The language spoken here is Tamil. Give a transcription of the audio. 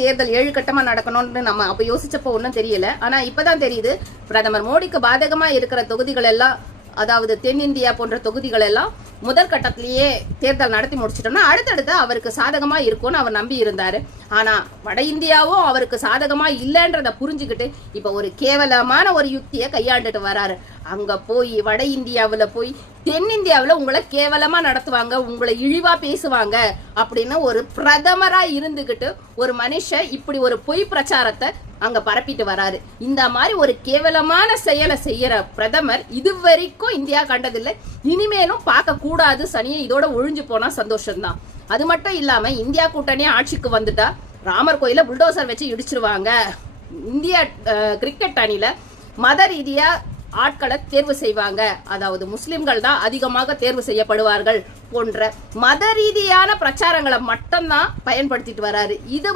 தேர்தல் 7 கட்டமா நடக்கணும்னு நம்ம அப்ப யோசிச்சப்போ ஒன்றும் தெரியல. ஆனா இப்பதான் தெரியுது பிரதமர் மோடிக்கு பாதகமா இருக்கிற தொகுதிகள் எல்லாம், அதாவது தென்னிந்தியா போன்ற தொகுதிகள் எல்லாம் முதல் கட்டத்திலேயே தேர்தல் நடத்தி முடிச்சிட்டோம்னா அடுத்தடுத்து அவருக்கு சாதகமா இருக்கும்னு அவர் நம்பி இருந்தாரு. ஆனா வட இந்தியாவும் அவருக்கு சாதகமா இல்லைன்றத புரிஞ்சுக்கிட்டு இப்ப ஒரு கேவலமான ஒரு யுக்தியை கையாண்டுட்டு வராரு. அங்க போய் வட இந்தியாவுல போய் தென்னிந்தியாவுல உங்களை கேவலமா நடத்துவாங்க, உங்களை இழிவா பேசுவாங்க அப்படின்னு ஒரு பிரதமரா இருந்துகிட்டு ஒரு மனுஷன் இப்படி ஒரு பொய் பிரச்சாரத்தை அங்க பரப்பிட்டு வராரு. இந்த மாதிரி ஒரு கேவலமான செயலை செய்யற பிரதமர் இதுவரைக்கும் இந்தியா கண்டதில்லை, இனிமேலும் பார்க்க கூடாது. சனியை இதோட ஒழிஞ்சு போனா சந்தோஷம்தான். அது மட்டும் இல்லாம இந்தியா கூட்டணி ஆட்சிக்கு வந்துட்டா ராமர் கோயில புல்டோசர் வச்சு இடிச்சிருவாங்க. இந்தியா கிரிக்கெட் அணியில மத ரீதியா ஆட்களை தேர்வு செய்வாங்க, அதாவது முஸ்லிம்கள் தான் அதிகமாக தேர்வு செய்யப்படுவார்கள் போன்ற மத ரீதியான பிரச்சாரங்களை மட்டும்தான் பயன்படுத்திட்டு வராரு. இது